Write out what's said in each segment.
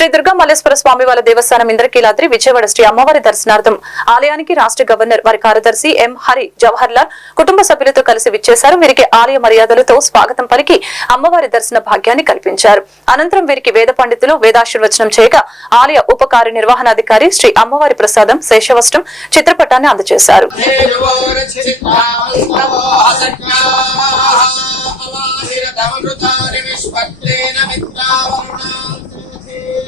శ్రీ దుర్గా మల్లేశ్వర స్వామి వాళ్ళ దేవస్థానం ఇంద్రకీలాద్రి విజయవాడ శ్రీ అమ్మవారి దర్శనార్థం ఆలయానికి రాష్ట్ర గవర్నర్ వారి కార్యదర్శి ఎం హరి జవహర్ లాల్ కుటుంబ సభ్యులతో కలిసి విచ్చేశారు వీరికి ఆలయ మర్యాదలతో స్వాగతం పలికి అమ్మవారి దర్శన భాగ్యాన్ని కల్పించారు అనంతరం వీరికి వేద పండితులు వేదాశీర్వచనం చేయగా ఆలయ ఉప నిర్వహణాధికారి శ్రీ అమ్మవారి ప్రసాదం శేషవస్త్రం చిత్రపటాన్ని అందజేశారు విశ్వక్తే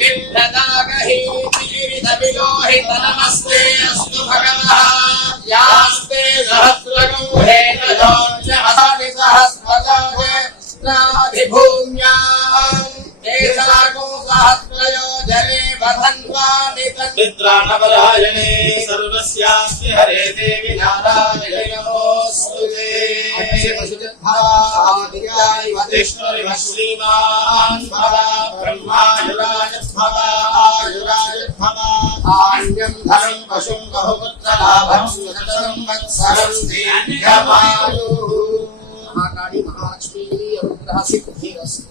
विभ्रतागहेतिगिरितविलोहितनमस्ते अस्तु भगवः यास्ते सहस्रगौहेतयोजहस्रगौहेत्राधिभूम्याम् एषागो सहस्रयो जले हरे देवि नारायणे नमोऽस्तु ते श्रीमान् आन्यम् धनम् पशुम् बहुपुत्रलाभम् सुततम् वत्सरम् दीर्घमायुः महाकाली महालक्ष्मी अनुग्रहस्य कुबेरस्तु